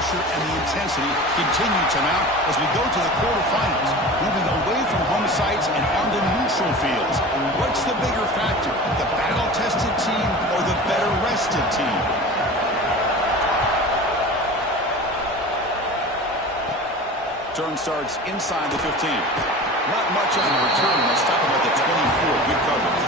pressure and the intensity continue to mount as we go to the quarterfinals, moving away from home sites and onto neutral fields. What's the bigger factor, the battle-tested team or the better-rested team? Turn starts inside the 15. Not much on the return. They'll stop him at the 24. Good coverage.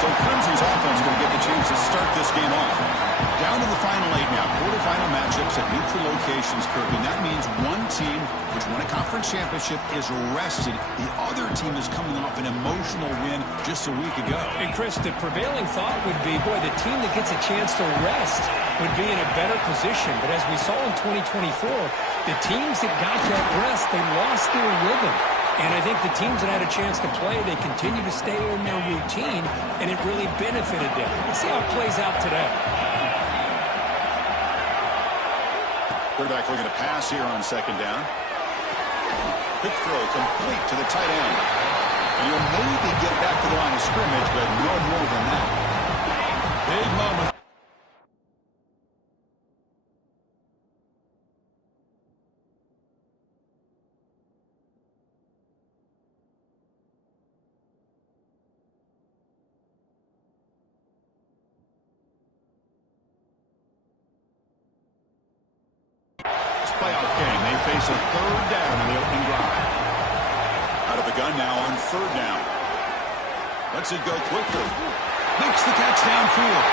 So Clemshun's offense going to get the chance to start this game off. Down to the final 8 now. Quarterfinal matchups at neutral locations, Kirby. That means one team, which won a conference championship, is rested. The other team is coming off an emotional win just a week ago. And, Chris, the prevailing thought would be, boy, the team that gets a chance to rest would be in a better position. But as we saw in 2024, the teams that got that rest, they lost their rhythm. And I think the teams that had a chance to play, they continue to stay in their routine, and it really benefited them. Let's see how it plays out today. Quarterback looking to pass here on second down. Quick throw complete to the tight end. And you'll maybe get back to the line of scrimmage, but no more than that. Big moment. Playoff game. They face a third down in the opening drive. Out of the gun now on third down. Lets it go quickly. Makes the catch downfield.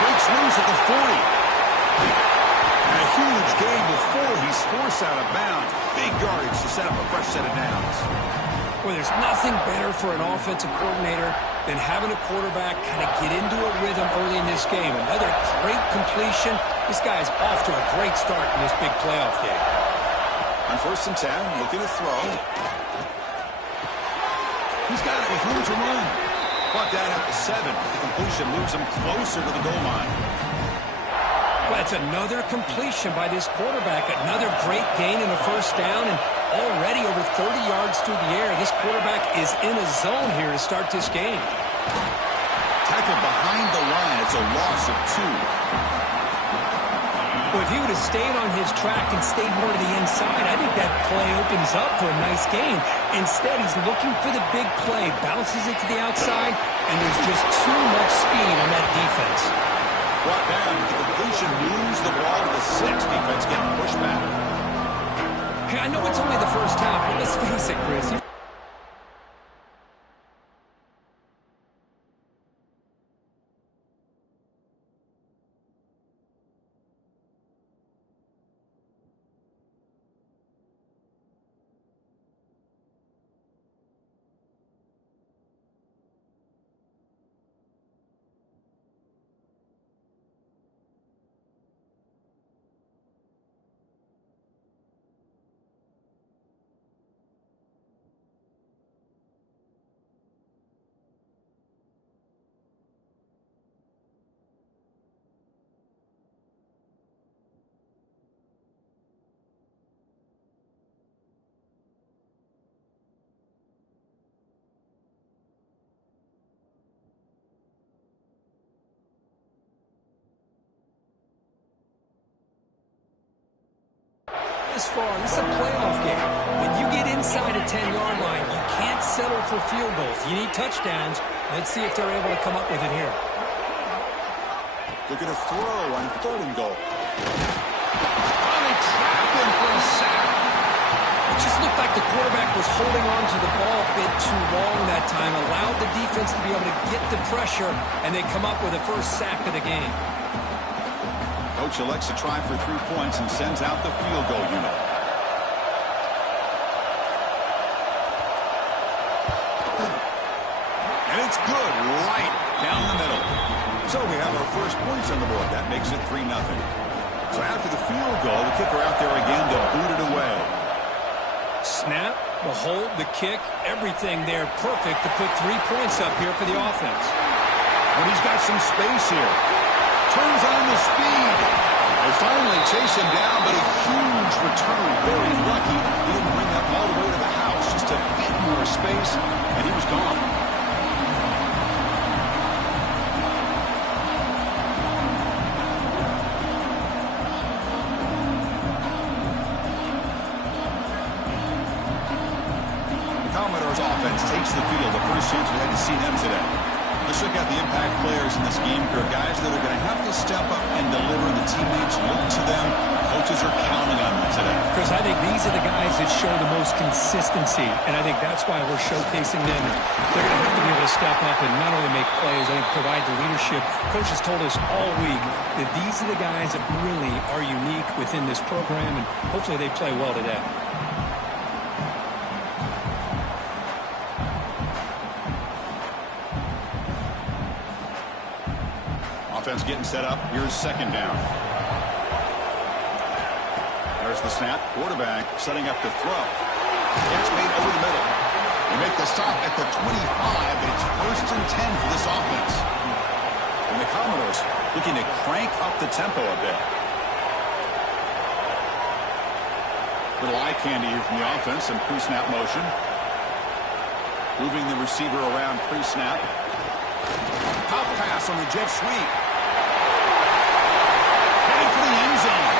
Breaks loose at the 40. And a huge gain before he's forced out of bounds. Big yardage to set up a fresh set of downs. Well, there's nothing better for an offensive coordinator than having a quarterback kind of get into a rhythm early in this game. Another great completion. This guy is off to a great start in this big playoff game. On 1st and 10, looking to throw. He's got it with room to run. Brought down at the 7. The completion moves him closer to the goal line. Well, that's another completion by this quarterback. Another great gain in a first down, and already over 30 yards through the air. This quarterback is in a zone here to start this game. Tackled behind the line. It's a loss of 2. Well, if he would have stayed on his track and stayed more to the inside, I think that play opens up for a nice gain. Instead, he's looking for the big play, bounces it to the outside, and there's just too much speed on that defense. Brought down, the completion moves the ball to the 6. Defense getting pushed back. Hey, I know it's only the first half, but let's face it, Chris. This is a playoff game. When you get inside a 10-yard line, you can't settle for field goals. You need touchdowns. Let's see if they're able to come up with it here. They're going to throw on 3rd and goal. Finally trapped him for a sack. It just looked like the quarterback was holding on to the ball a bit too long that time, allowed the defense to be able to get the pressure, and they come up with the first sack of the game. Coach elects to try for 3 points and sends out the field goal unit. And it's good right down the middle. So we have our first points on the board. That makes it 3-0. So after the field goal, the kicker out there again to boot it away. Snap, the hold, the kick, everything there perfect to put 3 points up here for the offense. But he's got some space here. Turns on the speed. They finally chase him down, but a huge return. Very lucky. He didn't bring up all the way to the house. Just a bit more space, and he was gone. Chris, chance we had to see them today. Let's look at the impact players in this game, Kirk. Guys that are going to have to step up and deliver. The teammates look to them. Coaches are counting on them today. Chris, I think these are the guys that show the most consistency, and I think that's why we're showcasing them. They're going to have to be able to step up and not only make plays, I think provide the leadership. Coach has told us all week that these are the guys that really are unique within this program, and hopefully they play well today. Offense getting set up. Here's second down. There's the snap. Quarterback setting up to throw. Catch made over the middle. They make the stop at the 25, but it's 1st and 10 for this offense. And the Commodores looking to crank up the tempo a bit. Little eye candy here from the offense and pre-snap motion. Moving the receiver around pre-snap. Pop pass on the jet sweep. Heading for the end zone.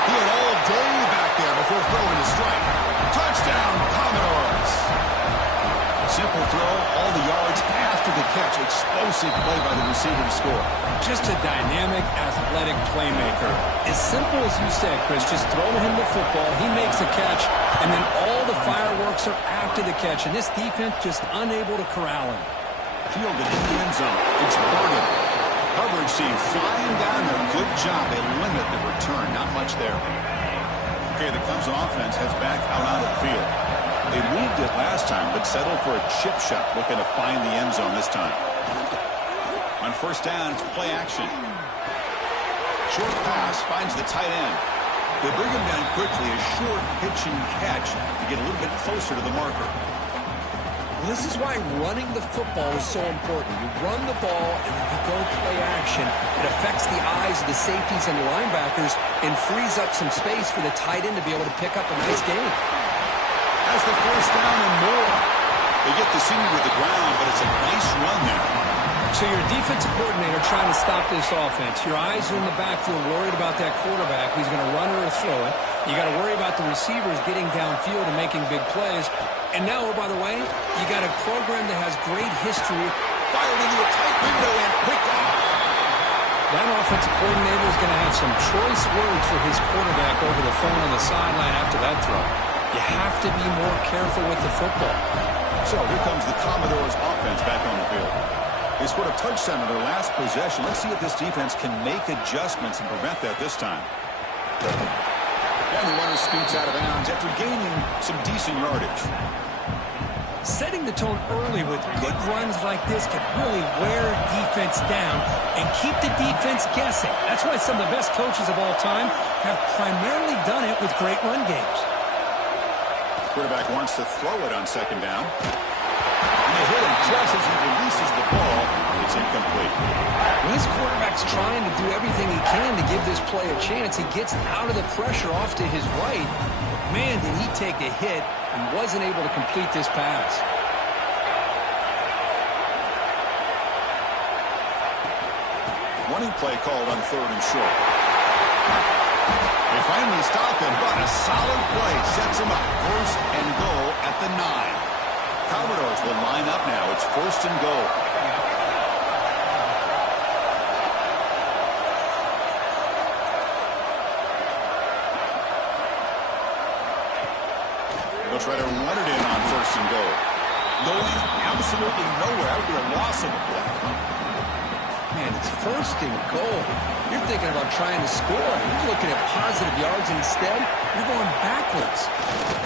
He had all day back there before throwing a strike. Touchdown, Commodores. Simple throw, all the yards after the catch. Explosive play by the receiver to score. Just a dynamic, athletic playmaker. As simple as you said, Chris, just throw him the football, he makes a catch, and then all the fireworks are after the catch. And this defense just unable to corral him. Fielded in the end zone. It's Burden. Coverage seems flying down there. Good job. They limit the return. Not much there. Okay, the Clemshun offense heads back out onto the field. They moved it last time, but settled for a chip shot, looking to find the end zone this time. On first down, it's play action. Short pass finds the tight end. They bring him down quickly. A short pitch and catch to get a little bit closer to the marker. Well, this is why running the football is so important. You run the ball, and then you go play action. It affects the eyes of the safeties and the linebackers and frees up some space for the tight end to be able to pick up a nice game. Has the first down and more. They get the senior to the ground, but it's a nice run there. So you're a defensive coordinator trying to stop this offense. Your eyes are in the backfield worried about that quarterback who's going to run or throw it. You got to worry about the receivers getting downfield and making big plays. And now, oh, by the way, you got a program that has great history. Fired into a tight window and picked off. That offensive coordinator is going to have some choice words for his quarterback over the phone on the sideline after that throw. You have to be more careful with the football. So here comes the Commodores offense back on the field. They scored a touchdown in their last possession. Let's see if this defense can make adjustments and prevent that this time. And the runner scoots out of bounds after gaining some decent yardage. Setting the tone early with good runs like this can really wear defense down and keep the defense guessing. That's why some of the best coaches of all time have primarily done it with great run games. Quarterback wants to throw it on second down. And they hit him just as he releases the ball. It's incomplete. When this quarterback's trying to do everything he can to give this play a chance, he gets out of the pressure off to his right. Man, did he take a hit and wasn't able to complete this pass. Running play called on third and short. They finally stop him, but a solid play sets him up. First and goal at the 9. Commodores will line up now. It's first and goal. They'll try to run it in on first and goal. Going absolutely nowhere after a loss of a play. Man, it's first and goal. You're thinking about trying to score. You're looking at positive yards, and instead, you're going backwards.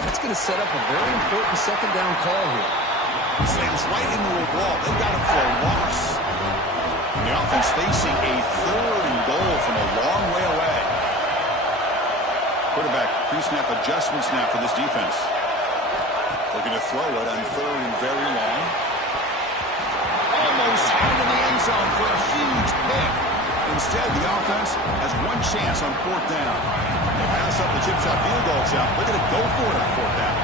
That's going to set up a very important second down call here. Slams right into a wall. They've got him for a loss. And the offense facing a third and goal from a long way away. Quarterback pre-snap adjustment snap for this defense. Looking to throw it on third and very long. Almost out of the end zone for a huge pick. Instead, the offense has one chance on fourth down. They pass up the chip shot field goal shot. They're going to go for it on fourth down.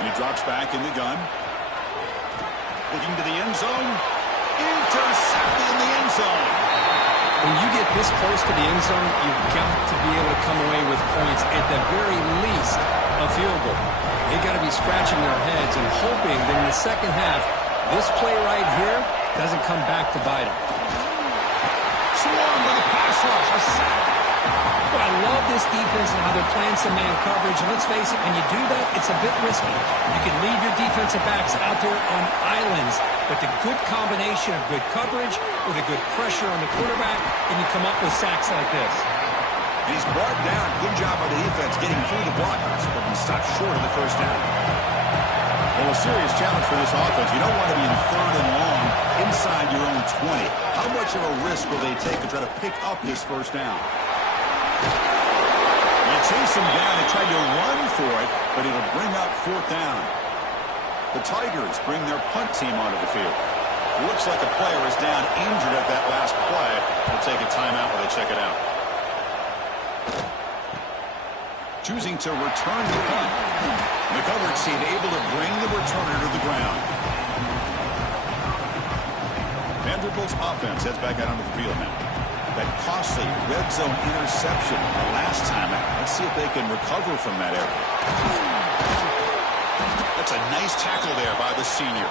And he drops back in the gun. Looking to the end zone. Intercepted in the end zone. When you get this close to the end zone, you've got to be able to come away with points, at the very least, a field goal. They've got to be scratching their heads and hoping that in the second half, this play right here doesn't come back to bite them. Swarm with a pass rush, a sack. Well, I love this defense and how they're playing some man coverage. And let's face it, when you do that, it's a bit risky. You can leave your defensive backs out there on islands, but the good combination of good coverage with a good pressure on the quarterback, and you come up with sacks like this. And he's brought down. Good job by the defense getting through the blockers, but he stopped short of the first down. Well, a serious challenge for this offense. You don't want to be in third and long inside your own 20. How much of a risk will they take to try to pick up this first down? You chase him down and try to run for it, but it'll bring up fourth down. The Tigers bring their punt team onto the field. It looks like a player is down injured at that last play. They'll take a timeout while they check it out. Choosing to return the punt. The coverage team able to bring the returner to the ground. Vanderbilt's offense heads back out onto the field now. That costly red zone interception the last time out. Let's see if they can recover from that error. That's a nice tackle there by the senior.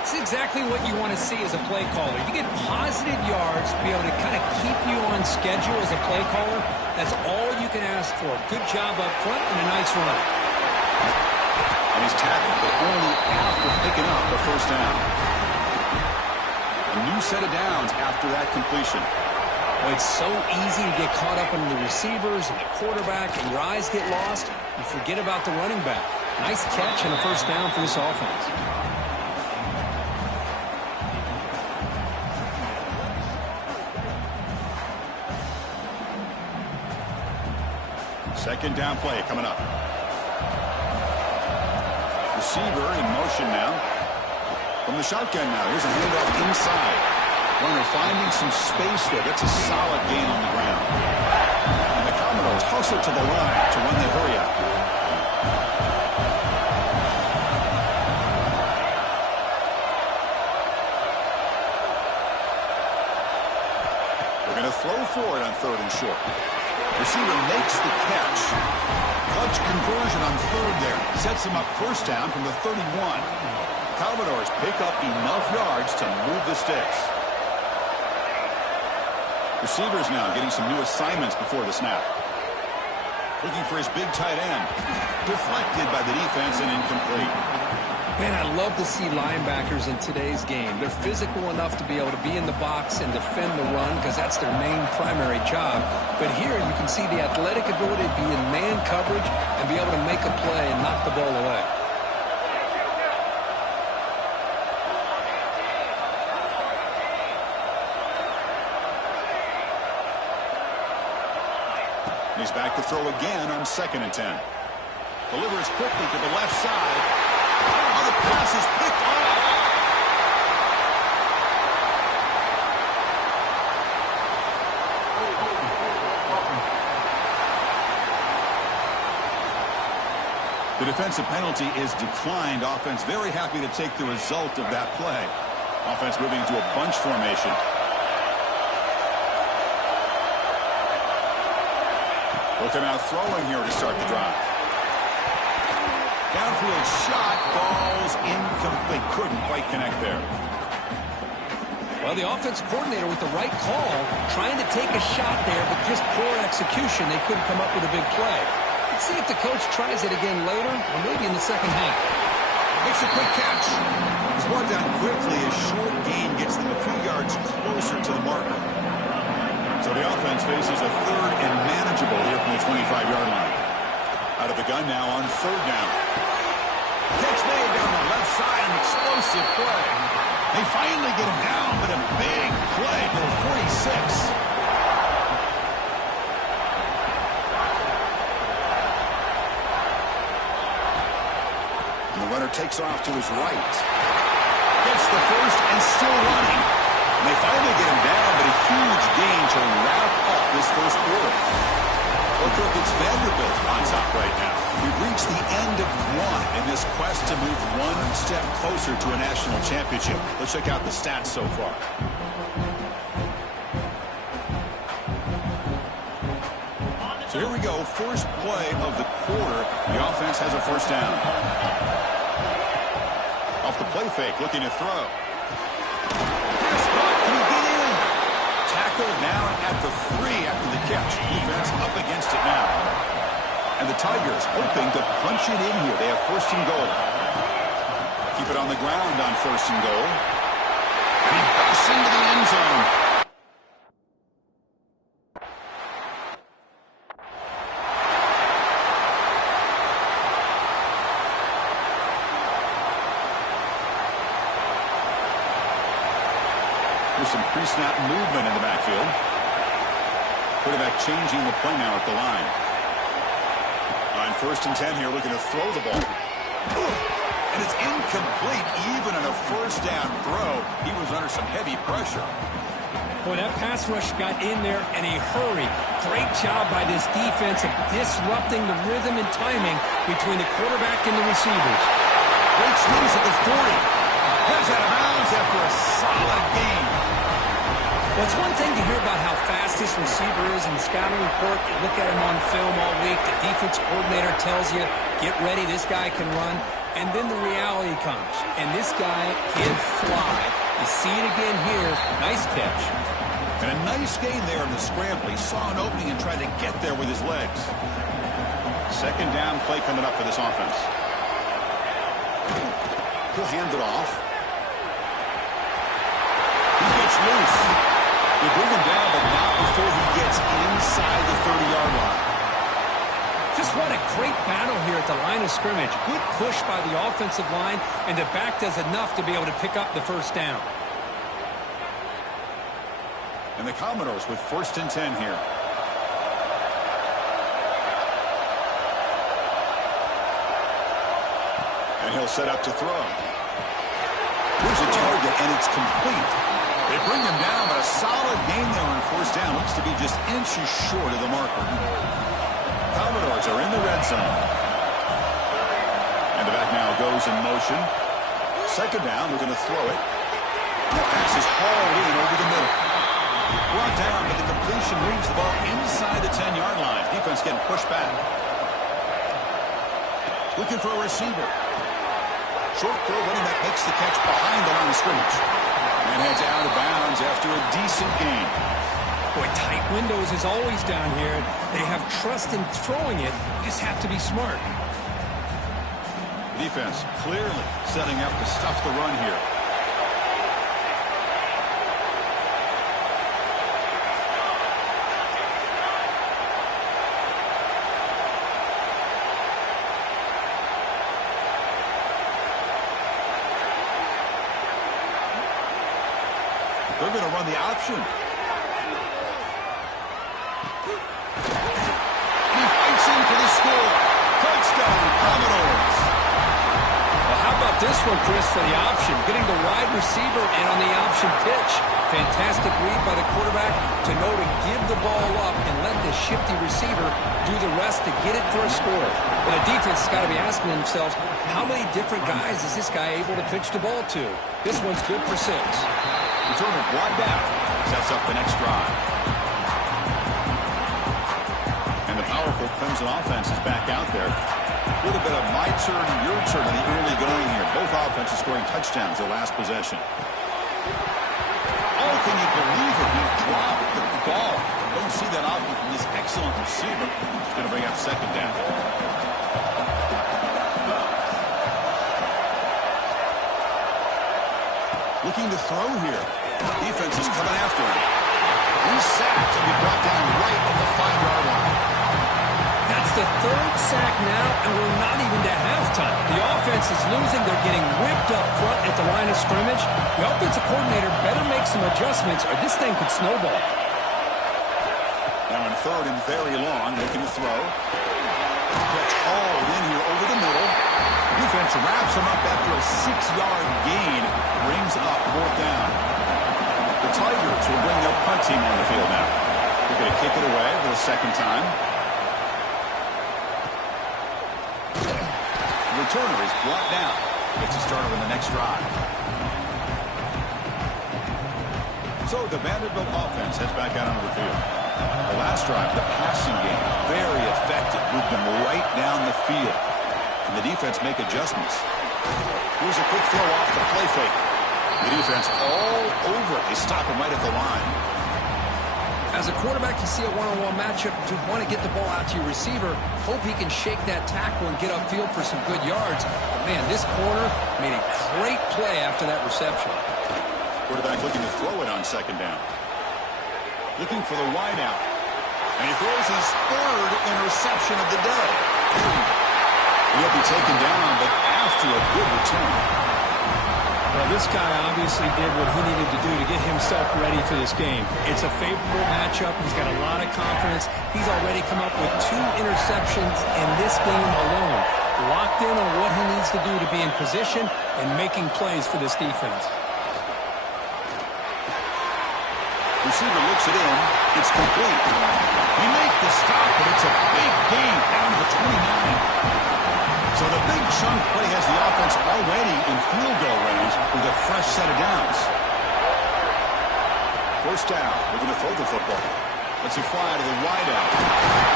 It's exactly what you want to see as a play caller. You get positive yards to be able to kind of keep you on schedule as a play caller. That's all you can ask for. Good job up front and a nice run. And he's tackled, but only after picking up the first down. A new set of downs after that completion. Well, it's so easy to get caught up in the receivers and the quarterback, and your eyes get lost. You forget about the running back. Nice catch and a first down for this offense. Second down play coming up. Receiver in motion now. From the shotgun now. Here's a handoff inside. Runner finding some space there. That's a solid gain on the ground. And the Commodores hustle to the line to run the hurry up. They're going to throw for it on third and short. Receiver makes the catch. Clutch conversion on third there. Sets him up first down from the 31. Commodores pick up enough yards to move the sticks. Receivers now getting some new assignments before the snap. Looking for his big tight end. Deflected by the defense and incomplete. Man, I love to see linebackers in today's game. They're physical enough to be able to be in the box and defend the run because that's their main primary job. But here you can see the athletic ability to be in man coverage and be able to make a play and knock the ball away. He's back to throw again on 2nd and 10. Delivers quickly to the left side. Oh, the pass is picked off. The defensive penalty is declined. Offense very happy to take the result of that play. Offense moving to a bunch formation. They'll come out throwing here to start the drive. Downfield shot falls incomplete. Couldn't quite connect there. Well, the offensive coordinator with the right call, trying to take a shot there, but just poor execution. They couldn't come up with a big play. Let's see if the coach tries it again later, or maybe in the second half. Makes a quick catch. He's brought down quickly. A short gain gets them a few yards closer to the marker. So the offense faces a third and manageable here from the 25-yard line. Out of the gun now on third down. Catch made down the left side, an explosive play. They finally get him down, but a big play to the 46. And the runner takes off to his right. Gets the first and still running. And they finally get him down, but a huge gain to wrap up this first quarter. Well, Kirk, it's Vanderbilt on top right now. We've reached the end of one in this quest to move one step closer to a national championship. Let's check out the stats so far. So here we go, first play of the quarter. The offense has a first down. Off the play fake, looking to throw. Can he get in? Tackled down at the 3 after the catch. Defense up against it now. And the Tigers hoping to punch it in here. They have first and goal. Keep it on the ground on first and goal. And he busts into the end zone. There's some pre-snap movement in the backfield. Quarterback changing the play now at the line. On first and 10 here, looking to throw the ball. And it's incomplete, even on a first down throw. He was under some heavy pressure. Boy, that pass rush got in there in a hurry. Great job by this defense of disrupting the rhythm and timing between the quarterback and the receivers. Great swings at the 40. Heads out of bounds after a solid game. Well, it's one thing to hear about how fast this receiver is in the scouting report. You look at him on film all week. The defense coordinator tells you, get ready, this guy can run. And then the reality comes. And this guy can fly. You see it again here. Nice catch. And a nice gain there in the scramble. He saw an opening and tried to get there with his legs. Second down play coming up for this offense. He'll hand it off. He gets loose. They bring him down, but not before he gets inside the 30-yard line. Just what a great battle here at the line of scrimmage. Good push by the offensive line, and the back does enough to be able to pick up the first down. And the Commodores with first and 10 here. And he'll set up to throw. Here's a target, and it's complete. They bring him down, but a solid gain there on first down. Looks to be just inches short of the marker. Commodores are in the red zone. And the back now goes in motion. Second down, we're going to throw it. The pass is hauled in over the middle. Brought down, but the completion moves the ball inside the 10-yard line. Defense getting pushed back. Looking for a receiver. Short throw, running back makes the catch behind the line of scrimmage. And heads out of bounds after a decent gain. Boy, tight windows is always down here. They have trust in throwing it. You just have to be smart. Defense clearly setting up to stuff the run here. They're going to run the option. He fights in for the score. Touchdown, Commodores. Well, how about this one, Chris, for the option? Getting the wide receiver in on the option pitch. Fantastic read by the quarterback to know to give the ball up and let the shifty receiver do the rest to get it for a score. Well, the defense has got to be asking themselves, how many different guys is this guy able to pitch the ball to? This one's good for 6. Returner blocked out. Sets up the next drive. And the powerful Clemshun offense is back out there. A little bit of my turn, your turn in the early going here. Both offenses scoring touchdowns the last possession. Oh, can you believe it? He dropped the ball. Don't see that often from this excellent receiver. He's going to bring up second down. Looking to throw here. Defense is coming after him. He's sacked and be brought down right at the 5-yard line. That's the 3rd sack now, and we're not even to halftime. The offense is losing. They're getting whipped up front at the line of scrimmage. The offensive coordinator better make some adjustments, or this thing could snowball. Now in 3rd and very long, looking to throw. Catch hauled in here over the middle. Defense wraps him up after a 6-yard gain. Brings up 4th down. The Tigers will bring their punt team on the field now. They're going to kick it away for the second time. The returner is brought down. Gets a starter in the next drive. So the Vanderbilt offense heads back out onto the field. The last drive, the passing game, very effective. Moved them right down the field. And the defense make adjustments. Here's a quick throw off the play fake. The defense all over it. They stop him right at the line. As a quarterback, you see a one-on-one matchup. You want to get the ball out to your receiver. Hope he can shake that tackle and get upfield for some good yards. But, man, this corner made a great play after that reception. Quarterback looking to throw it on second down. Looking for the wide out. And he throws his third interception of the day. He'll be taken down, but after a good return. Well, this guy obviously did what he needed to do to get himself ready for this game. It's a favorable matchup. He's got a lot of confidence. He's already come up with 2 interceptions in this game alone. Locked in on what he needs to do to be in position and making plays for this defense. Receiver looks it in. It's complete. He makes the stop, but it's a big gain down to the 29. So the big chunk play has the offense already in field goal range with a fresh set of downs. First down. We're going to throw the football. Let's fly to the wideout.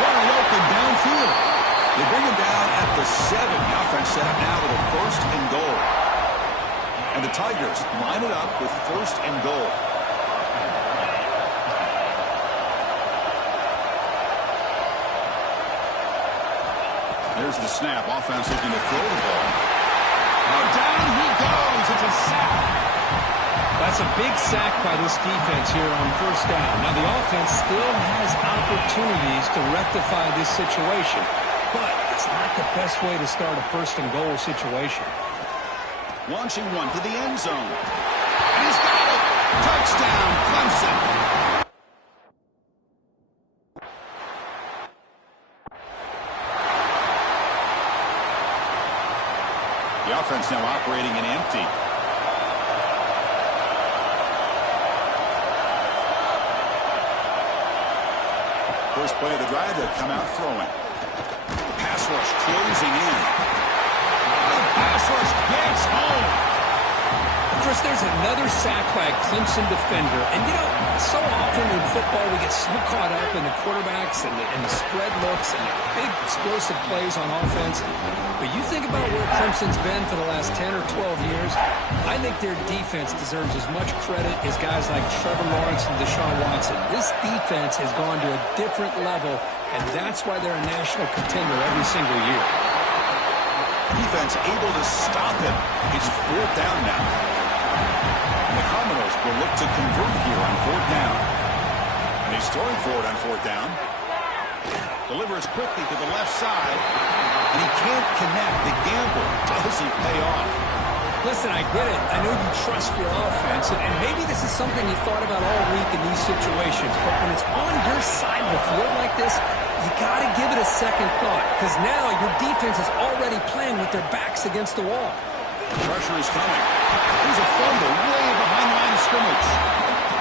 Wide open downfield. They bring him down at the 7. The offense set up now with a first and goal. And the Tigers line it up with first and goal. There's the snap. Offense looking to throw the ball. Oh, down he goes. It's a sack. That's a big sack by this defense here on first down. Now, the offense still has opportunities to rectify this situation, but it's not the best way to start a first and goal situation. Launching one to the end zone. And he's got it. Touchdown, Clemshun. The offense now operating in empty. First play of the drive, they'll come out throwing. The pass rush closing in. The pass rush gets home. Chris, there's another sack by a Clemshun defender. And, you know, so often in football we get so caught up in the quarterbacks and the spread looks and the big explosive plays on offense. But you think about where Clemson's been for the last 10 or 12 years, I think their defense deserves as much credit as guys like Trevor Lawrence and Deshaun Watson. This defense has gone to a different level, and that's why they're a national contender every single year. Defense able to stop him. It's 4th down now. The Commodores will look to convert here on 4th down. And he's throwing for it on 4th down. Delivers quickly to the left side. And he can't connect. The gamble doesn't pay off. Listen, I get it. I know you trust your offense. And maybe this is something you thought about all week in these situations. But when it's on your side of the field like this, you got to give it a second thought. Because now your defense is already playing with their backs against the wall. Pressure is coming. There's a fumble way behind the line of scrimmage.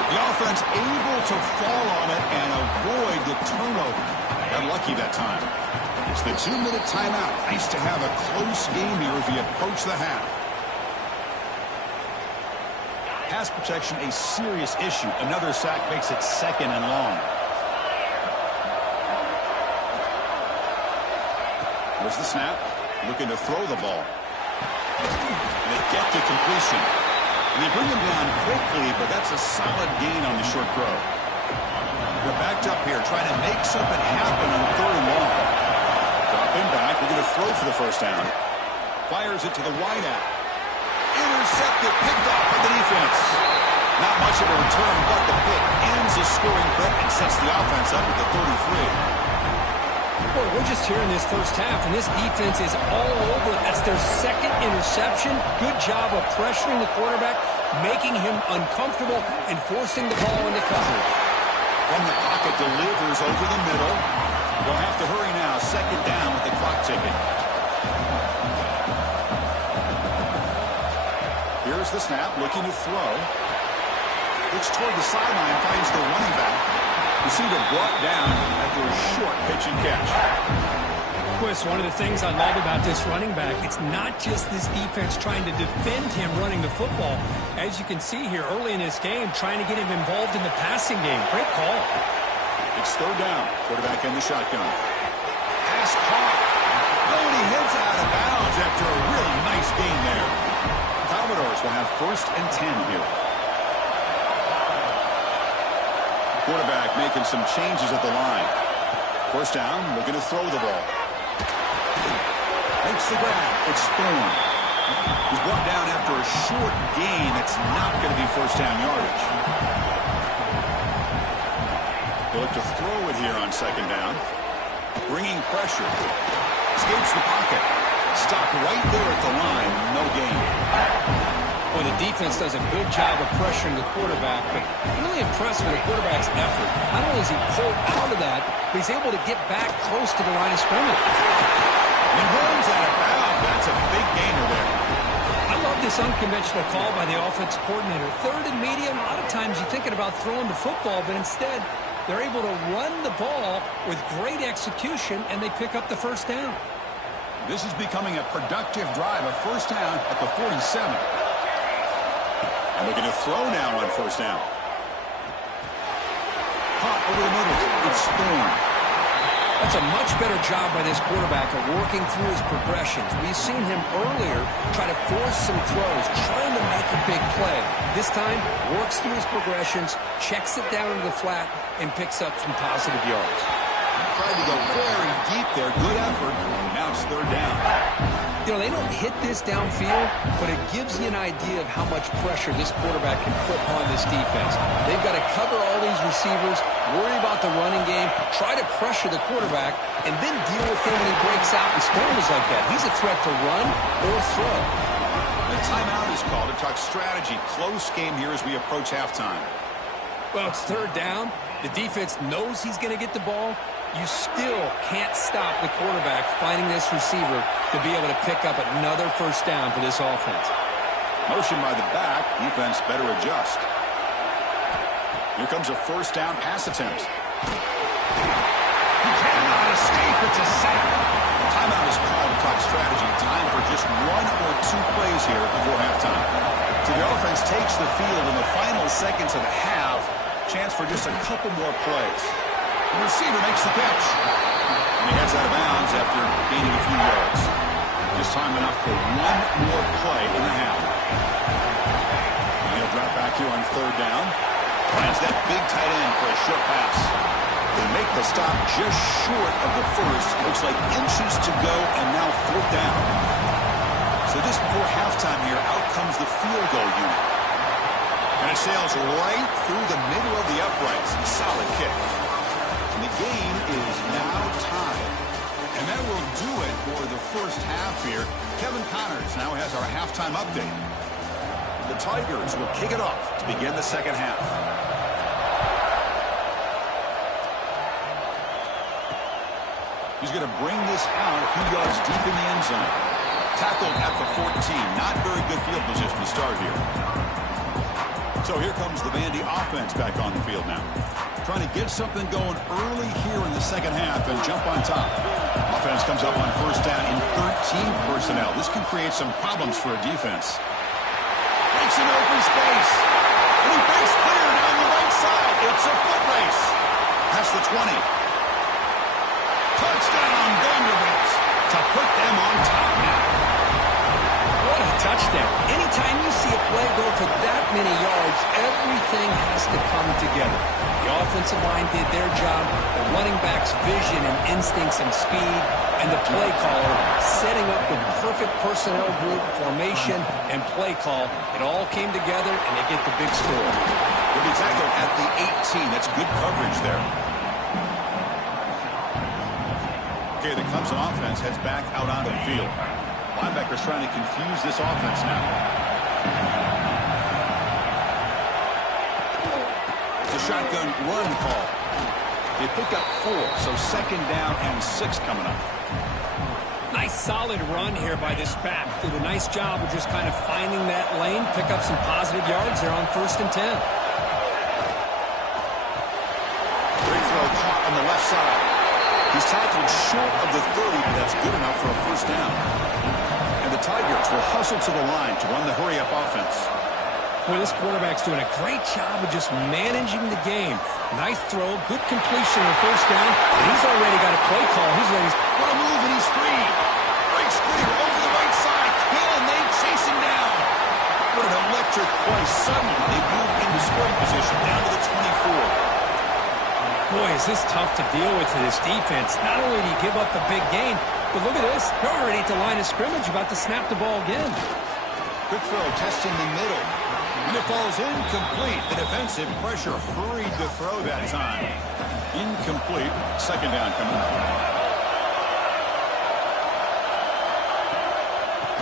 The offense able to fall on it and avoid the turnover. Got lucky that time. It's the 2-minute timeout. Nice to have a close game here as we approach the half. Pass protection a serious issue. Another sack makes it 2nd and long. There's the snap. Looking to throw the ball. And they get to completion. And they bring him down quickly, but that's a solid gain on the short throw. They're backed up here, trying to make something happen on 3rd and long. Drop him back. They're going to throw for the first down. Fires it to the wideout. Intercepted, picked off by the defense. Not much of a return, but the pick ends the scoring threat and sets the offense up at the 33. Boy, we're just here in this first half, and this defense is all over. That's their 2nd interception. Good job of pressuring the quarterback, making him uncomfortable, and forcing the ball into coverage. From the pocket, delivers over the middle. They'll have to hurry now. 2nd down with the clock ticking. Here's the snap, looking to throw. Looks toward the sideline, finds the running back. Receiver brought down after a short pitch and catch. Chris, one of the things I love about this running back, it's not just this defense trying to defend him running the football. As you can see here early in this game, trying to get him involved in the passing game. Great call. It's third down. Quarterback in the shotgun. Pass caught. Oh, and he heads out of bounds after a really nice gain there. Commodores will have 1st and 10 here. Quarterback making some changes at the line. 1st down, looking to throw the ball. Makes the grab. It's Thorne. He's brought down after a short gain. It's not going to be 1st down yardage. He'll look to throw it here on 2nd down. Bringing pressure. Escapes the pocket. Stopped right there at the line. No gain. Well, the defense does a good job of pressuring the quarterback, but really impressed with the quarterback's effort. Not only is he pulled out of that, but he's able to get back close to the line of scrimmage. And runs out of bounds. That's a big gainer there. I love this unconventional call by the offensive coordinator. 3rd and medium, a lot of times you're thinking about throwing the football, but instead they're able to run the ball with great execution, and they pick up the 1st down. This is becoming a productive drive. A 1st down at the 47. And looking to throw now on 1st down. Caught over the middle. It's Thorne. That's a much better job by this quarterback of working through his progressions. We've seen him earlier try to force some throws, trying to make a big play. This time, works through his progressions, checks it down into the flat, and picks up some positive yards. Tried to go very deep there. Good effort. Now it's 3rd down. You know, they don't hit this downfield, but it gives you an idea of how much pressure this quarterback can put on this defense. They've got to cover all these receivers, worry about the running game, try to pressure the quarterback, and then deal with him when he breaks out and scrambles like that. He's a threat to run or throw. The timeout is called to talk strategy. Close game here as we approach halftime. Well, it's 3rd down. The defense knows he's going to get the ball. You still can't stop the quarterback finding this receiver to be able to pick up another 1st down for this offense. Motion by the back. Defense better adjust. Here comes a 1st down pass attempt. He cannot escape. It's a sack. Timeout is called to talk strategy. Time for just 1 or 2 plays here before halftime. So the offense takes the field in the final seconds of the half. Chance for just a couple more plays. The receiver makes the catch. And he heads out of bounds after gaining a few yards. Just time enough for 1 more play in the half. And he'll drop back here on 3rd down. Finds that big tight end for a short pass. They make the stop just short of the 1st. Looks like inches to go, and now 4th down. So just before halftime here, out comes the field goal unit. And it sails right through the middle of the uprights. Solid kick. And the game is now tied. And that will do it for the 1st half here. Kevin Connors now has our halftime update. The Tigers will kick it off to begin the 2nd half. He's going to bring this out a few yards deep in the end zone. Tackled at the 14. Not very good field position to start here. So here comes the Vandy offense back on the field now. Trying to get something going early here in the 2nd half and jump on top. Offense comes up on 1st down in 13 personnel. This can create some problems for a defense. Makes an open space. And he breaks clear down the right side. It's a foot race. Past the 20. Touchdown, Vanderbilt, to put them on top now. What a touchdown. Anytime you see a play go for that many yards, everything has to come together. The offensive line did their job, the running back's vision and instincts and speed, and the play caller setting up the perfect personnel group, formation, and play call. It all came together, and they get the big score. Will be tackled at the 18. That's good coverage there. Okay, the Clemshun offense heads back out onto the field. Linebackers trying to confuse this offense now. It's a shotgun run call. They pick up 4, so 2nd down and 6 coming up. Nice solid run here by this back. Did a nice job of just kind of finding that lane, pick up some positive yards there on 1st and 10. Great throw caught on the left side. He's tackled short of the 30, but that's good enough for a 1st down. And the Tigers will hustle to the line to run the hurry-up offense. Boy, this quarterback's doing a great job of just managing the game. Nice throw, good completion on first down, and he's already got a play call. He's ready. What a move, and he's free. Breaks free over the right side. Can they chase him down? What an electric play. Suddenly, they move into scoring position down to the 24. Boy, is this tough to deal with for this defense. Not only do you give up the big gain, but look at this. They're already at the line of scrimmage, about to snap the ball again. Quick throw, testing the middle. And it falls incomplete. The defensive pressure hurried the throw that time. Incomplete. Second down coming up.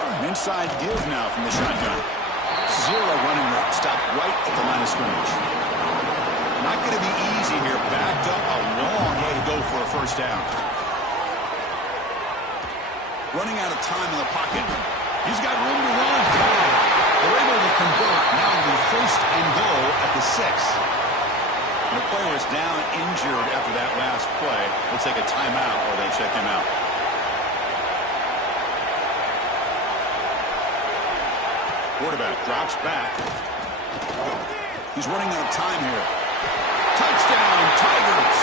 An inside give now from the shotgun. Zero running room. Stop right at the line of scrimmage. Not going to be easy here. Backed up a long way to go for a first down. Running out of time in the pocket. He's got room to run. They're able to convert. Now it'll be first and goal at the 6. The player is down injured after that last play. Looks like a timeout or they check him out. Quarterback drops back. He's running out of time here. Touchdown, Tigers.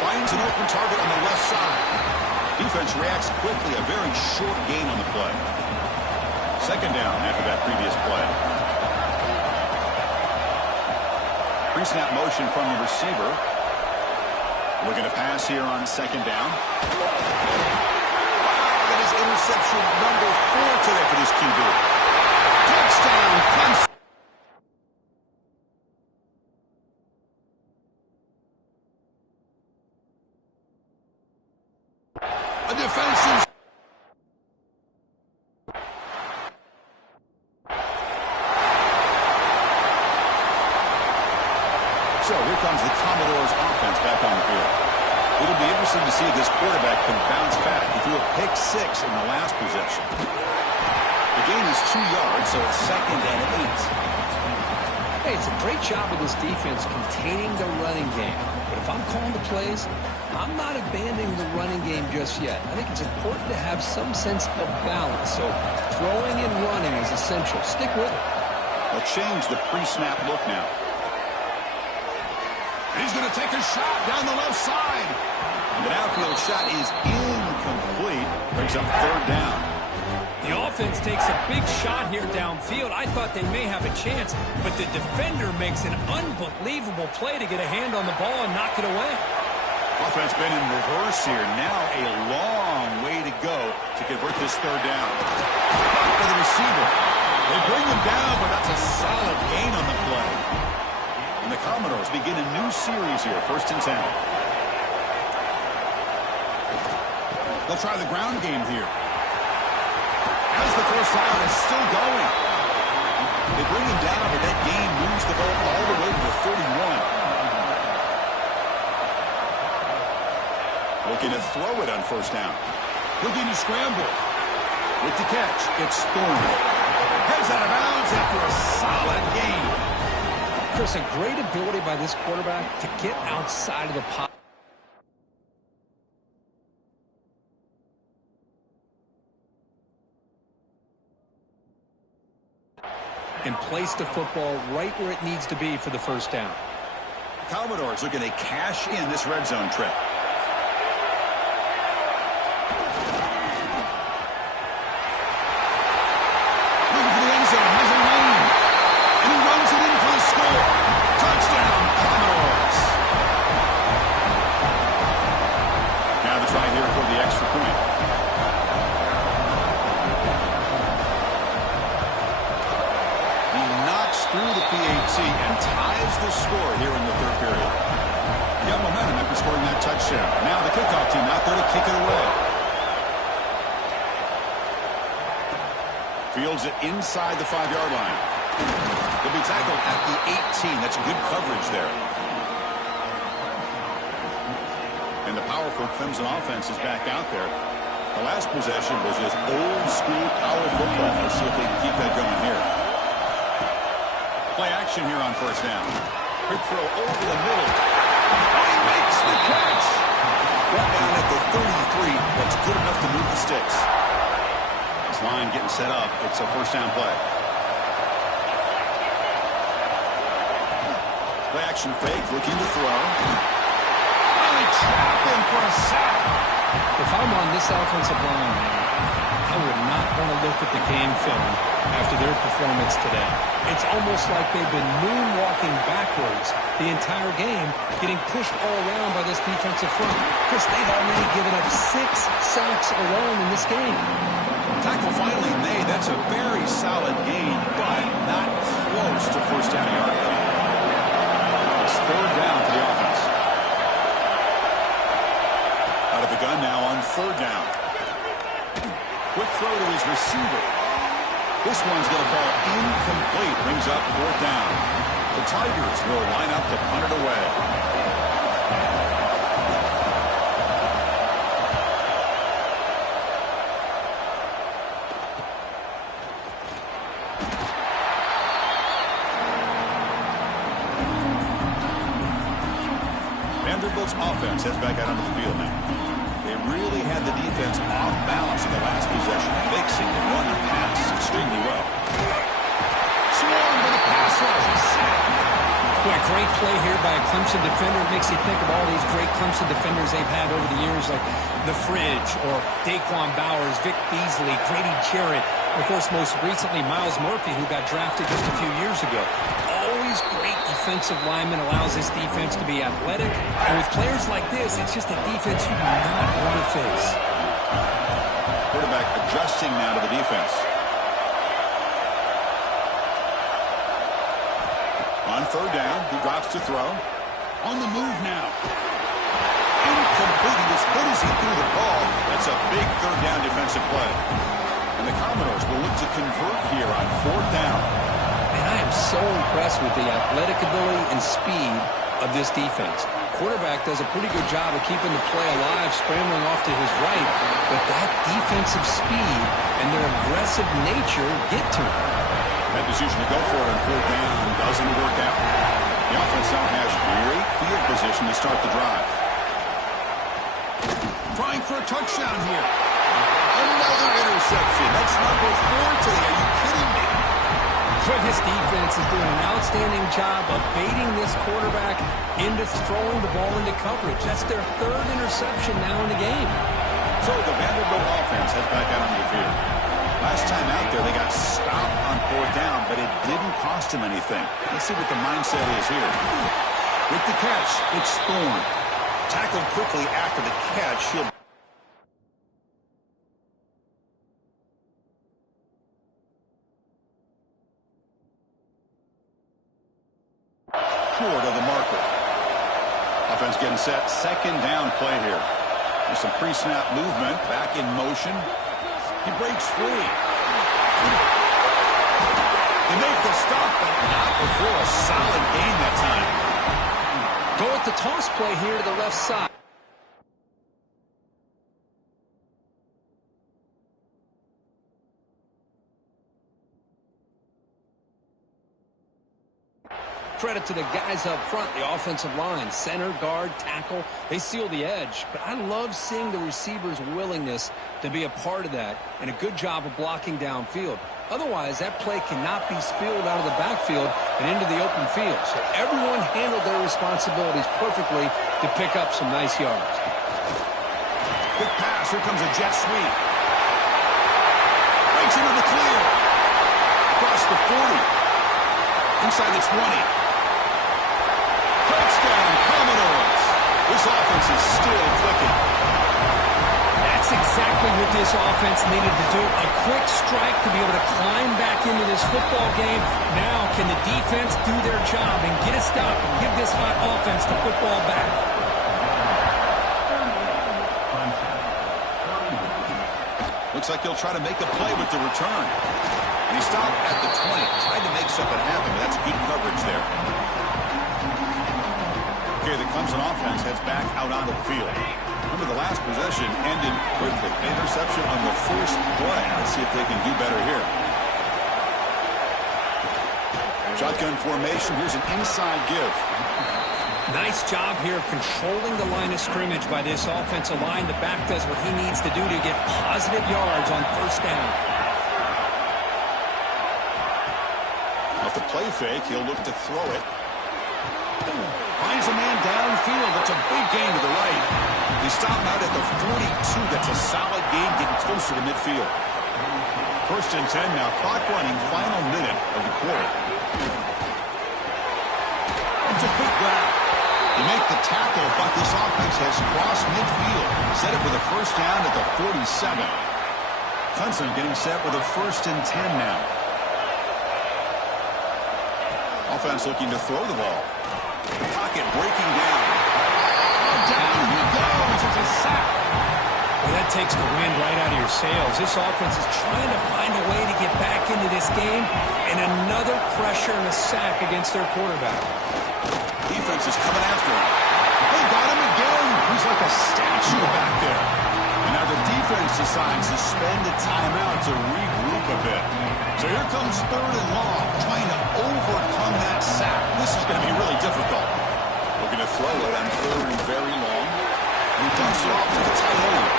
Finds an open target on the left side. Defense reacts quickly. A very short gain on the play. Second down after that previous play. Pre-snap motion from the receiver. Looking to pass here on second down. That is interception number 4 today for this QB. Touchdown, Clemshun. A defensive. So here comes the Commodores offense back on the field. It'll be interesting to see if this quarterback can bounce back. He threw a pick 6 in the last possession. The gain is 2 yards, so it's second and 8. Hey, it's a great job of this defense containing the running game. But if I'm calling the plays, I'm not abandoning the running game just yet. I think it's important to have some sense of balance. So throwing and running is essential. Stick with it. They'll change the pre-snap look now. He's going to take a shot down the left side. The outfield shot is incomplete. Brings up third down. The offense takes a big shot here downfield. I thought they may have a chance, but the defender makes an unbelievable play to get a hand on the ball and knock it away. Offense been in reverse here. Now a long way to go to convert this third down. For the receiver. They bring him down, but that's a solid gain on the play. And the Commodores begin a new series here, first and 10. They'll try the ground game here. As the first down is still going. They bring him down, but that gain moves the ball all the way to the 31. Looking to throw it on first down. Looking to scramble. With the catch, it's Thorne. Heads out of bounds after a solid gain. Chris, a great ability by this quarterback to get outside of the pocket. And place the football right where it needs to be for the first down. Commodores looking to cash in this red zone trip. Looking for the end zone. Has a lane. And he runs it in for the score. Touchdown, Commodores. Now the try here for the extra point. He knocks through the PAT and ties the score here in the third period. Got momentum after scoring that touchdown. Now the kickoff team out there to kick it away. Fields it inside the 5-yard line. He'll be tackled at the 18. That's good coverage there. And the powerful Clemson offense is back out there. The last possession was just old school power football. Let's see if they can keep that going here. Play action here on first down. Quick throw over the middle. Oh, he makes the catch. Brought down at the 33. That's good enough to move the sticks. This line getting set up. It's a first down play. Play action fake, looking to throw. Really trap him for a sack. If I'm on this offensive line, I would not want to look at the game film after their performance today. It's almost like they've been moonwalking backwards the entire game, getting pushed all around by this defensive front. Because they've already given up 6 sacks alone in this game. Tackle finally made. That's a very solid gain, but not close to first down yardage. It's third down for the offense. Out of the gun now on third down. Quick throw to his receiver. This one's going to fall incomplete. Brings up fourth down. The Tigers will line up to punt it away. Vanderbilt's offense heads back out onto the field now. They really had the defense off balance in the last possession, mixing and run and pass extremely well. Swarm with a pass rush. Boy, great play here by a Clemshun defender. It makes you think of all these great Clemshun defenders they've had over the years, like The Fridge or Daquan Bowers, Vic Beasley, Grady Jarrett. Of course, most recently, Miles Murphy, who got drafted just a few years ago. Always great defensive lineman, allows this defense to be athletic. And with players like this, it's just a defense you do not want to face. Quarterback adjusting now to the defense. On third down, he drops to throw. On the move now. Incomplete. As good as he threw the ball, that's a big third down defensive play. And the Commodores will look to convert here on fourth down. And I am so impressed with the athletic ability and speed of this defense. Quarterback does a pretty good job of keeping the play alive, scrambling off to his right, but that defensive speed and their aggressive nature get to him. That decision to go for it on fourth down doesn't work out. The offense now has great field position to start the drive. Trying for a touchdown here. Another interception. That's number 4 today. Are you kidding me? But this defense is doing an outstanding job of baiting this quarterback into throwing the ball into coverage. That's their 3rd interception now in the game. So the Vanderbilt offense heads back out on the field. Last time out there, they got stopped on fourth down, but it didn't cost him anything. Let's see what the mindset is here. With the catch, it's Thorne. Tackled quickly after the catch. He'll short of the marker. Offense getting set. Second down play here. There's some pre-snap movement. Back in motion. He breaks free. They make the stop, but not before a solid gain that time. Go with the toss play here to the left side. Credit to the guys up front, the offensive line, center, guard, tackle. They seal the edge. But I love seeing the receivers' willingness to be a part of that and a good job of blocking downfield. Otherwise, that play cannot be spilled out of the backfield and into the open field. So everyone handled their responsibilities perfectly to pick up some nice yards. Quick pass. Here comes a jet sweep. Breaks into the clear. Across the 40. Inside the 20. Touchdown, Commodores. This offense is still clicking. That's exactly what this offense needed to do. A quick strike to be able to climb back into this football game. Now, can the defense do their job and get a stop and give this hot offense the football back? Looks like he'll try to make a play with the return. And he stopped at the 20. Tried to make something happen, but that's good coverage there. Okay, the Clemshun offense heads back out onto the field. Remember, the last possession ended quickly. An interception on the first play. Let's see if they can do better here. Shotgun formation. Here's an inside give. Nice job here of controlling the line of scrimmage by this offensive line. The back does what he needs to do to get positive yards on first down. Off the play fake, he'll look to throw it. Finds a man downfield. That's a big gain to the right. They stop him out at the 42. That's a solid gain, getting closer to midfield. First and 10 now. Clock running, final minute of the quarter. It's a quick grab. You make the tackle, but this offense has crossed midfield. Set it with a first down at the 47. Clemshun getting set with a first and 10 now. Offense looking to throw the ball. Pocket breaking down. Down he goes. It's a sack. Well, that takes the wind right out of your sails. This offense is trying to find a way to get back into this game, and another pressure and a sack against their quarterback. Defense is coming after him. They got him again. He's like a statue back there. And now the defense decides to spend a timeout to regroup a bit. So here comes third and long, trying to overcome that sack. This is going to be really difficult. Looking to throw it on third and very long. And he dumps it off to the tight end.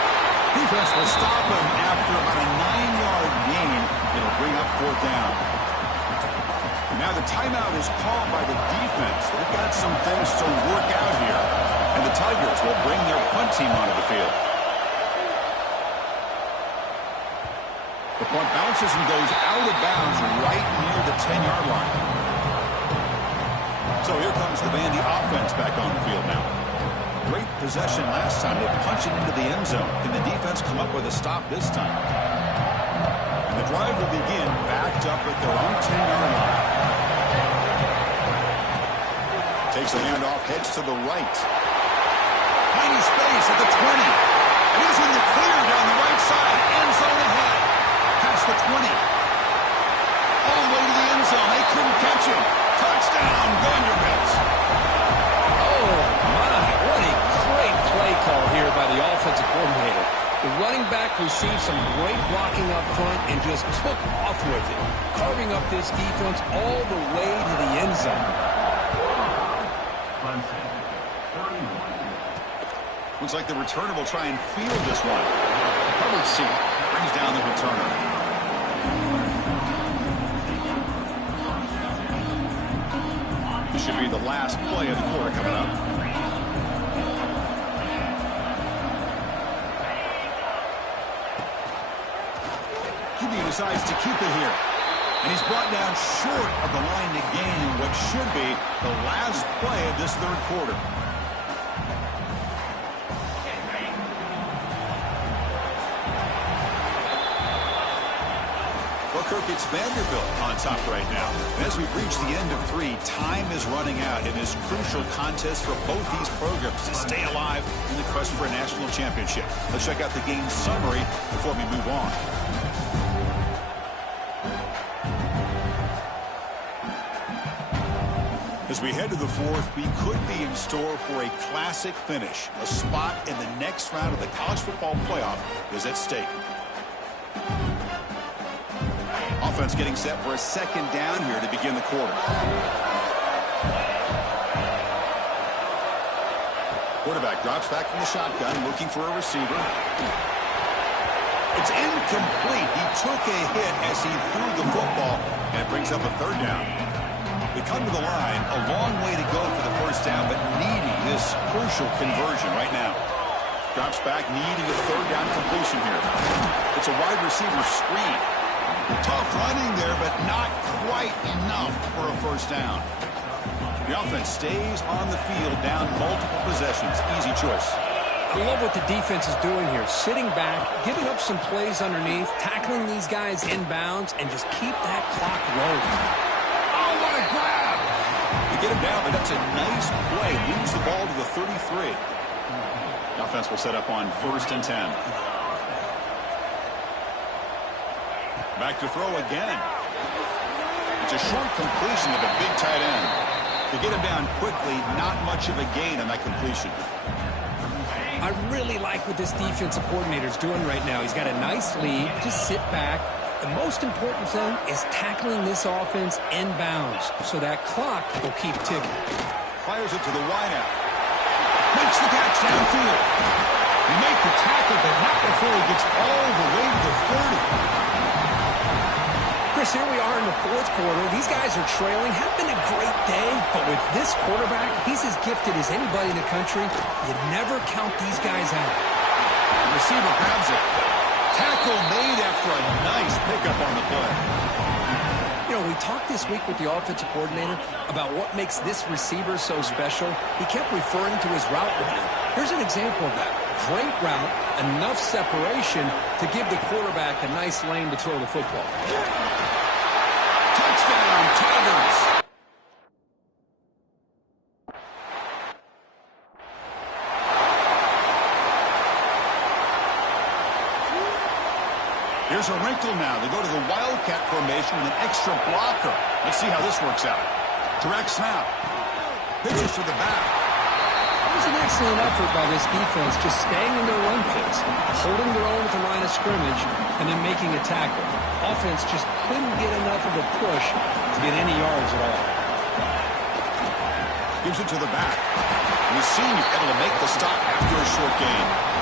Defense will stop him after about a 9-yard gain. It'll bring up fourth down. And now the timeout is called by the defense. They've got some things to work out here. And the Tigers will bring their punt team onto the field. The punt bounces and goes out of bounds right near the 10-yard line. So here comes the Vandy offense back on the field now. Great possession last time. They punch it into the end zone. Can the defense come up with a stop this time? And the drive will begin backed up at their own 10-yard line. Takes the handoff, heads to the right. Tiny space at the 20. And he's in the clear down the right side. End zone ahead. Past the 20. All the way to the end zone. They couldn't catch him. Touchdown, Vanderbilt. Oh, my. What a great play call here by the offensive coordinator. The running back received some great blocking up front and just took off with it, carving up this defense all the way to the end zone. Looks like the returner will try and field this one. Covered seat brings down the returner. This should be the last play of the quarter coming up. QB decides to keep it here. And he's brought down short of the line to gain what should be the last play of this third quarter. Kirk, it's Vanderbilt on top right now. And as we've reached the end of 3, time is running out in this crucial contest for both these programs to stay alive in the quest for a national championship. Let's check out the game summary before we move on. As we head to the fourth, we could be in store for a classic finish. A spot in the next round of the college football playoff is at stake. Offense getting set for a second down here to begin the quarter. Quarterback drops back from the shotgun, looking for a receiver. It's incomplete. He took a hit as he threw the football, and it brings up a third down. They come to the line, a long way to go for the first down, but needing this crucial conversion right now. Drops back, needing a third down completion here. It's a wide receiver screen. Tough running there, but not quite enough for a first down. The offense stays on the field, down multiple possessions. Easy choice. I love what the defense is doing here. Sitting back, giving up some plays underneath, tackling these guys inbounds, and just keep that clock rolling. Oh, what a grab! You get him down, but that's a nice play. Moves the ball to the 33. The offense will set up on first and 10. Back to throw again. It's a short completion of a big tight end. To get him down quickly, not much of a gain on that completion. I really like what this defensive coordinator is doing right now. He's got a nice lead. Just sit back The most important thing is tackling this offense inbounds so that clock will keep ticking. Fires it to the wideout. Makes the catch downfield. He made the tackle, but not before he gets all the way to the 30. Chris, here we are in the fourth quarter. These guys are trailing. Have been a great day, but with this quarterback, he's as gifted as anybody in the country. You never count these guys out. The receiver grabs it. Tackle made after a nice pickup on the play. You know, we talked this week with the offensive coordinator about what makes this receiver so special. He kept referring to his route running. Here's an example of that. Great route, enough separation to give the quarterback a nice lane to throw the football. Touchdown, Tigers! Here's a wrinkle now. They go to the Wildcat formation with an extra blocker. Let's see how this works out. Direct snap. Pitches to the back. It was an excellent effort by this defense, just staying in their run fits, holding their own at the line of scrimmage, and then making a tackle. Offense just couldn't get enough of a push to get any yards at all. Gives it to the back. We've seen you able to make the stop after a short gain.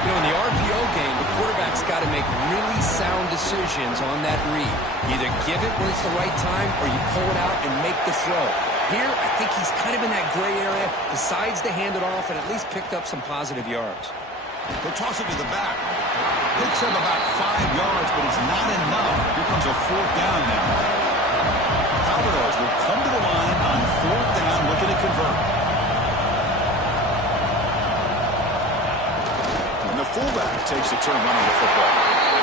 You know, in the RPO game, the quarterback's got to make really sound decisions on that read. Either give it when it's the right time, or you pull it out and make the throw. Here, I think he's kind of in that gray area, decides to hand it off, and at least picked up some positive yards. He'll toss it to the back. Picks up about 5 yards, but it's not enough. Here comes a fourth down now. Commodores will come to the line on fourth down, looking to convert. And the fullback takes a turn running the football.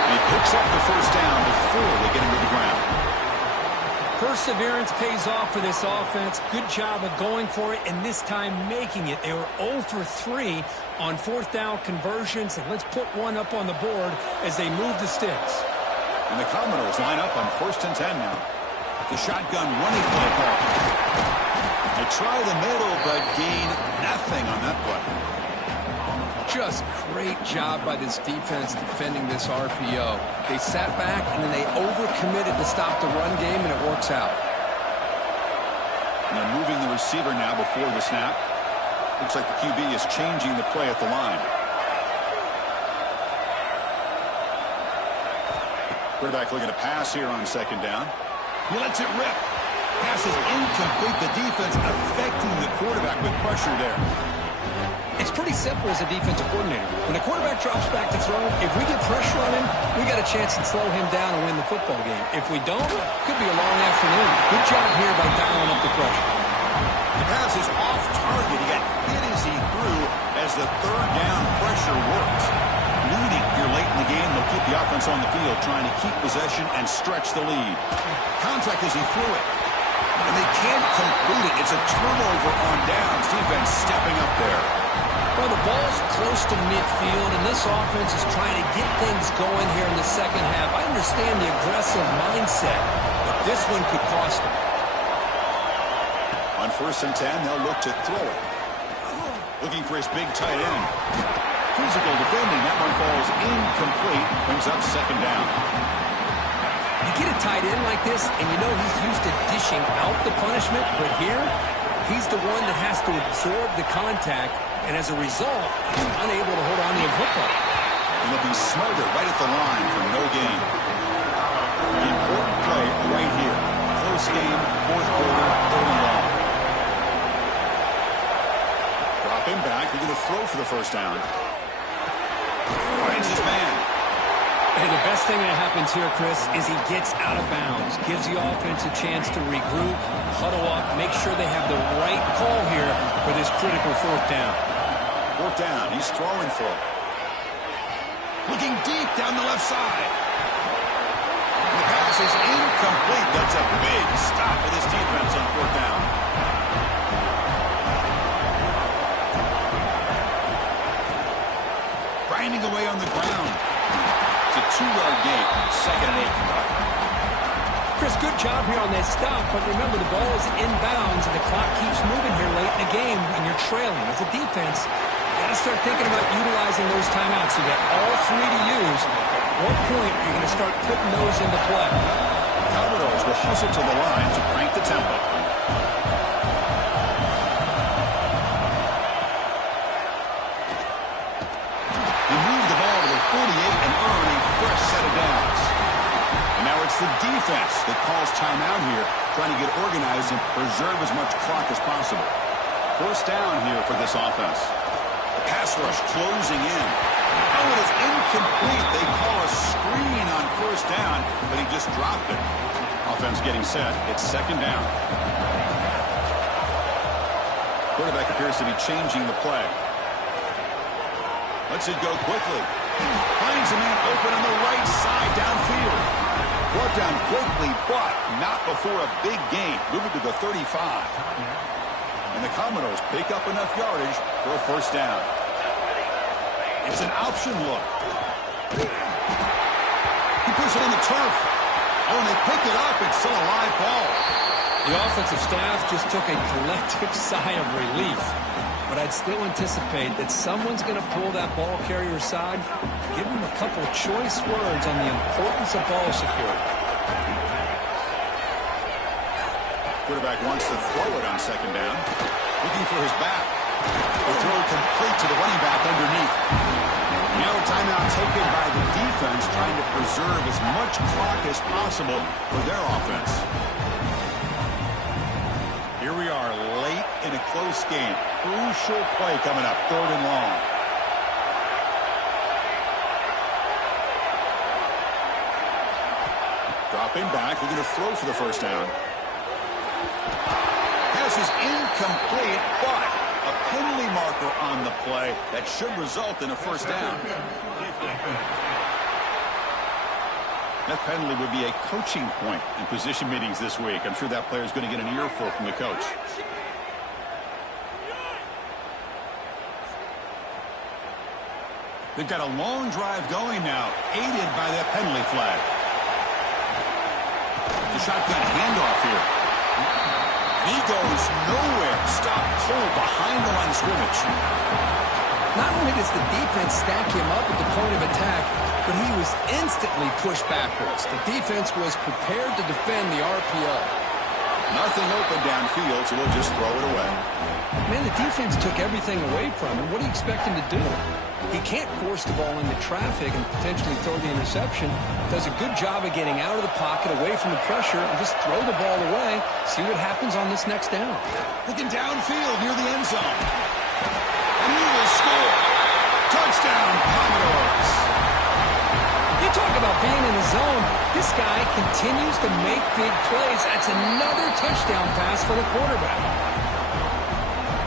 And he picks up the first down before they get him to the ground. Perseverance pays off for this offense. Good job of going for it, and this time making it. They were 0 for 3 on fourth down conversions, and let's put one up on the board as they move the sticks. And the Commodores line up on 1st and 10 now. The shotgun running play call. They try the middle, but gain nothing on that play. Just great job by this defense defending this RPO. They sat back, and then they overcommitted to stop the run game, and it works out. And they're moving the receiver now before the snap. Looks like the QB is changing the play at the line. Quarterback looking to pass here on 2nd down. He lets it rip. Pass is incomplete. The defense affecting the quarterback with pressure there. It's pretty simple as a defensive coordinator. When the quarterback drops back to throw, if we get pressure on him, we got a chance to slow him down and win the football game. If we don't, it could be a long afternoon. Good job here by dialing up the pressure. The pass is off target. He got hit as he threw as the 3rd down pressure works. Leading here late in the game, they'll keep the offense on the field, trying to keep possession and stretch the lead. Contact as he threw it. And they can't complete it. It's a turnover on downs. Defense stepping up there. Well, the ball's close to midfield, and this offense is trying to get things going here in the second half. I understand the aggressive mindset, but this one could cost them. On 1st and 10, they'll look to throw it. Looking for his big tight end. Physical defending. That one falls incomplete. Brings up 2nd down. You get a tight end like this, and you know he's used to dishing out the punishment, but here, he's the one that has to absorb the contact, and as a result, he's unable to hold on to the football. And they'll be smothered right at the line for no gain. The important play right here. Close game, 4th quarter, 3rd and long. Dropping back, they're going to throw for the first down. Finds his man. Hey, the best thing that happens here, Chris, is he gets out of bounds, gives the offense a chance to regroup, huddle up, make sure they have the right call here for this critical 4th down. 4th down, he's throwing for it. Looking deep down the left side. The pass is incomplete. That's a big stop for this defense on 4th down. Grinding away on the ground. It's a 2-yard gain. 2nd and 8. Chris, good job here on that stop, but remember the ball is inbounds and the clock keeps moving here late in the game when you're trailing. As a defense, you got to start thinking about utilizing those timeouts. You got all 3 to use. At what point are you going to start putting those into play? Commodores will hustle to the line to crank the tempo. He moved the ball to the 48 and earned a fresh set of downs. And now it's the defense that calls timeout here, trying to get organized and preserve as much clock as possible. First down here for this offense. The pass rush closing in. Oh, it is incomplete. They call a screen on first down, but he just dropped it. Offense getting set. It's second down. Quarterback appears to be changing the play. Lets it go quickly. Finds a man open on the right side downfield. Brought down quickly, but not before a big gain. Moving to the 35. And the Commodores pick up enough yardage for a first down. It's an option look. He puts it on the turf. Oh, and they pick it up. It's still a live ball. The offensive staff just took a collective sigh of relief. But I'd still anticipate that someone's going to pull that ball carrier aside, give him a couple of choice words on the importance of ball security. Quarterback wants to throw it on second down. Looking for his back. The throw complete to the running back underneath. Now a timeout taken by the defense, trying to preserve as much clock as possible for their offense. Here we are late in a close game. Crucial play coming up, third and long. Dropping back, looking to throw for the first down. Pass is incomplete, but a penalty marker on the play that should result in a first down. That penalty would be a coaching point in position meetings this week. I'm sure that player is going to get an earful from the coach. They've got a long drive going now, aided by that penalty flag. The shotgun handoff here. He goes nowhere. Stop cold behind the line of scrimmage. Not only does the defense stack him up at the point of attack, but he was instantly pushed backwards. The defense was prepared to defend the RPO. Nothing open downfield, so we'll just throw it away. Man, the defense took everything away from him. What do you expect him to do? He can't force the ball into traffic and potentially throw the interception. Does a good job of getting out of the pocket, away from the pressure, and just throw the ball away. See what happens on this next down. Looking downfield near the end zone. And he will score. Touchdown, Commodores. You talk about being in the zone. This guy continues to make big plays. That's another touchdown pass for the quarterback.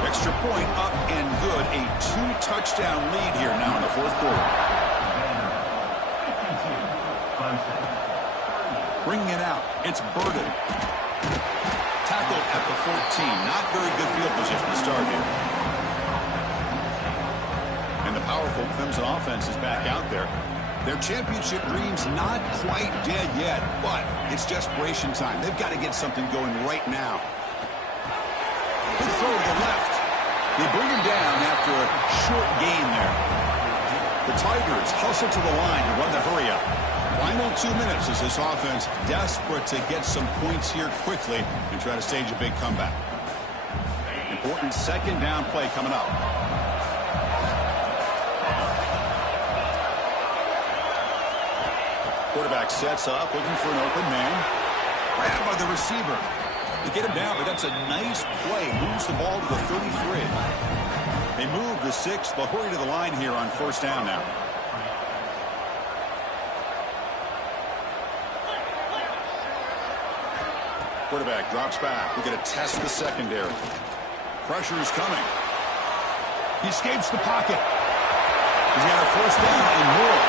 Extra point up and good. A 2-touchdown lead here now in the fourth quarter. Bringing it out. It's Burden. Tackled at the 14. Not very good field position to start here. And the powerful Clemshun offense is back out there. Their championship dreams not quite dead yet, but it's desperation time. They've got to get something going right now. Good throw to the left. They bring him down after a short gain there. The Tigers hustle to the line to run the hurry up. Final 2 minutes as this offense desperate to get some points here quickly and try to stage a big comeback. Important second down play coming up. Quarterback sets up, looking for an open man. Grabbed by the receiver. They get him down, but that's a nice play. Moves the ball to the 33. They move the 6. They'll hurry to the line here on first down now. Quarterback drops back. We're going to test the secondary. Pressure is coming. He escapes the pocket. He's got a first down and more.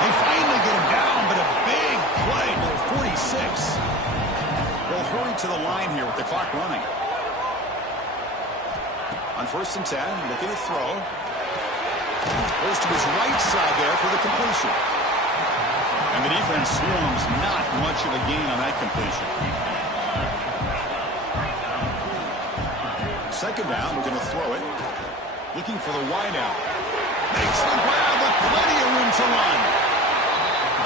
They finally get him down, but a big play to the 46. They'll hurry to the line here with the clock running. On first and 10, looking to throw. Goes to his right side there for the completion. And the defense swarms, not much of a gain on that completion. Second down, we're going to throw it. Looking for the wideout. Makes the grab with plenty of room to run.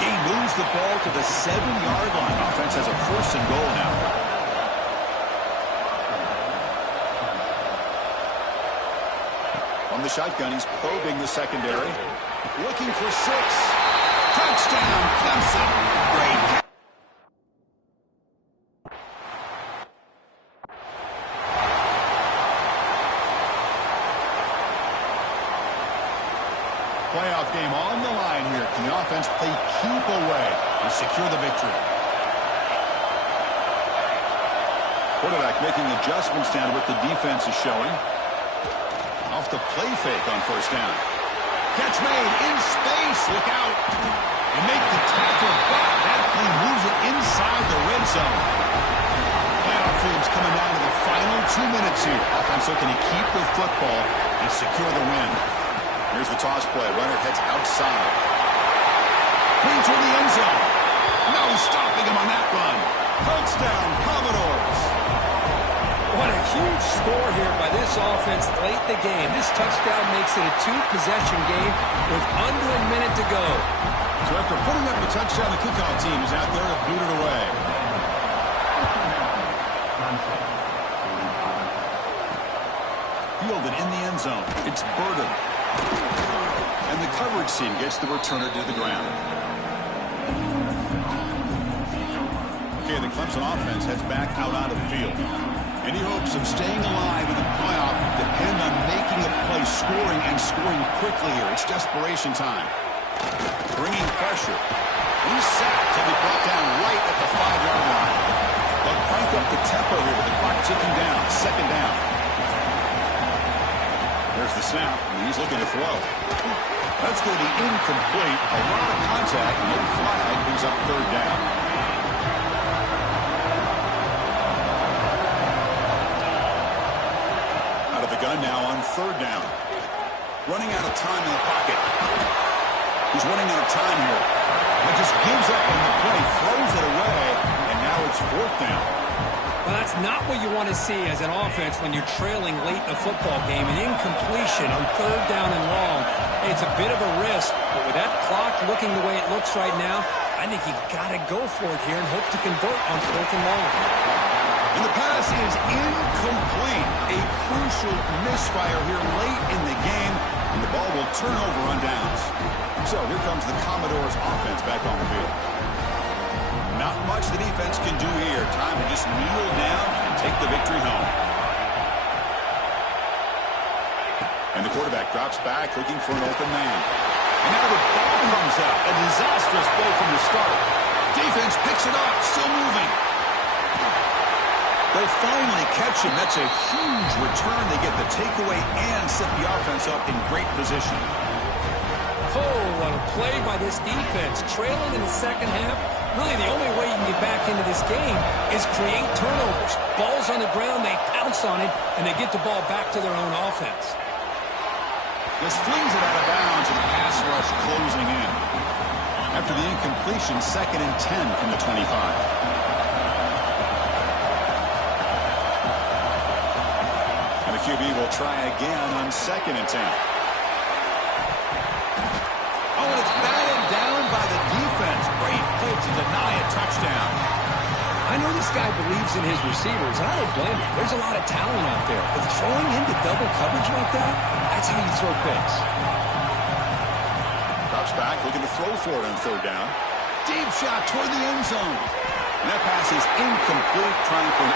Gain moves the ball to the 7-yard line. Offense has a 1st and goal now. On the shotgun, he's probing the secondary. Looking for 6. Touchdown, Clemshun. Great catch. Playoff game on the line here. Can the offense play keep away and secure the victory? Quarterback making adjustments down to what the defense is showing. Off the play fake on 1st down. Catch made in space. Look out. And make the tackle, but that play moves it inside the red zone. Playoff teams coming down to the final 2 minutes here. Offense looking to keep the football and secure the win. Here's the toss play. Runner heads outside. Clean toward the end zone. No stopping him on that run. Touchdown, Commodores. What a huge score here by this offense late in the game. This touchdown makes it a 2-possession game with under a minute to go. So after putting up the touchdown, the kickoff team is out there to boot it away. Fielded in the end zone. It's Burden. And the coverage team gets the returner to the ground. Okay, the Clemson offense heads back out onto the field. Any hopes of staying alive in the playoff depend on making a play, scoring, and scoring quickly here. It's desperation time. Bringing pressure. He's sacked to be brought down right at the 5-yard line. They'll crank up the tempo here with the clock ticking down. 2nd down. There's the snap, and he's looking to throw. That's going to be incomplete. A lot of contact, no flag, brings up 3rd down. Out of the gun now on 3rd down. Running out of time in the pocket. He's running out of time here. And just gives up on the play, throws it away, and now it's 4th down. Well, that's not what you want to see as an offense when you're trailing late in a football game. An incompletion on 3rd down and long. It's a bit of a risk, but with that clock looking the way it looks right now, I think you got to go for it here and hope to convert on 4th and long. And the pass is incomplete. A crucial misfire here late in the game, and the ball will turn over on downs. So here comes the Commodores offense back on the field. Not much the defense can do here. Time to just kneel down and take the victory home. And the quarterback drops back looking for an open man. And now the ball comes out. A disastrous play from the start. Defense picks it up, still moving. They'll finally catch him. That's a huge return. They get the takeaway and set the offense up in great position. Oh, what a play by this defense. Trailing in the 2nd half. Really, the only way you can get back into this game is create turnovers. Ball's on the ground, they pounce on it, and they get the ball back to their own offense. Just flings it out of bounds, and the pass rush closing in. After the incompletion, 2nd and 10 from the 25. And the QB will try again on 2nd and 10. Oh, and it's batted down by the defense. Great play to deny a touchdown. I know this guy believes in his receivers, and I don't blame him. There's a lot of talent out there. But throwing into double coverage like that, that's how you throw picks. Drops back, looking to throw for it on 3rd down. Deep shot toward the end zone. And that pass is incomplete, trying for an